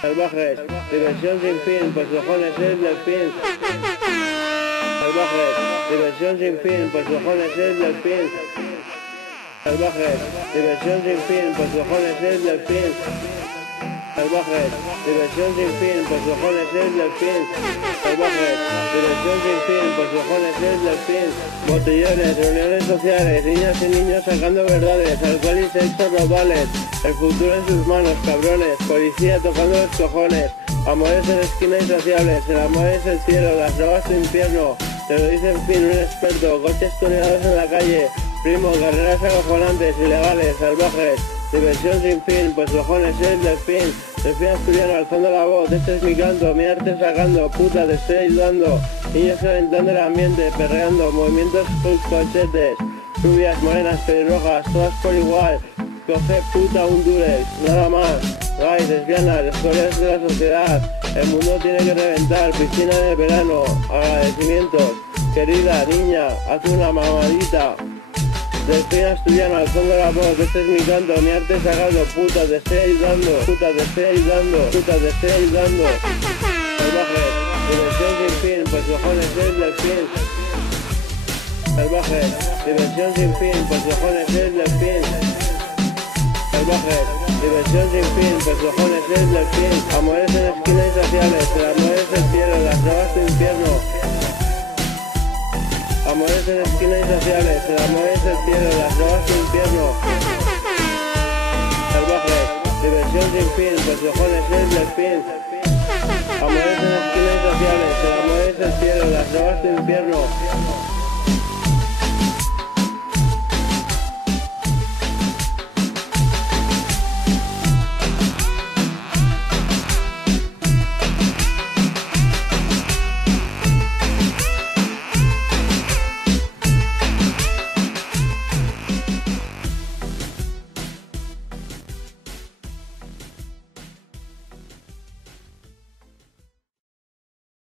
Salvajes, diversión sin fin, pues cojones es del fin. Salvajes, diversión sin fin, pues cojones es del fin. Salvajes, diversión sin fin, pues cojones es del fin. Salvajes, diversión sin fin, pues cojones es del fin. Salvajes, diversión sin fin, pues cojones es del fin. Botellones, reuniones sociales, niñas y niños sacando verdades, alcohol y sexo robales. El futuro en sus manos, cabrones, policía tocando los cojones. Amores en esquina insaciables, el amor es el cielo, las drogas tu infierno. Te lo dice en fin un experto, coches tuneados en la calle. Primo, carreras acojonantes, ilegales, salvajes. Diversión sin fin, pues cojones es del fin. Delfín asturiano alzando la voz, este es mi canto, mi arte sacando, puta te estoy ayudando. Niños calentando el ambiente, perreando, movimientos colchetes. Rubias, morenas, pelirrojas, todas por igual. Coge puta un durex, nada más. Guys, lesbianas, escorias de la sociedad. El mundo tiene que reventar, piscina de verano. Agradecimientos, querida niña, haz una mamadita. Delfín asturiano alzando la voz, este es mi canto, mi arte sagrado, puta te estoy ayudando, puta te estoy ayudando, puta te estoy ayudando. Salvajes, diversión sin fin, pues cojones es del fin. Salvajes, diversión sin fin, pues cojones es del fin. Salvajes, diversión sin fin, pues cojones es del fin. Amores en esquinas insaciables, el amor es el cielo, las drogas tu infierno. Amores en esquinas insaciables, el amor es el cielo, las drogas tu infierno. Salvajes, diversión sin fin, pues cojones es del fin. Amores en esquinas insaciables, el amor es el cielo, las drogas tu infierno.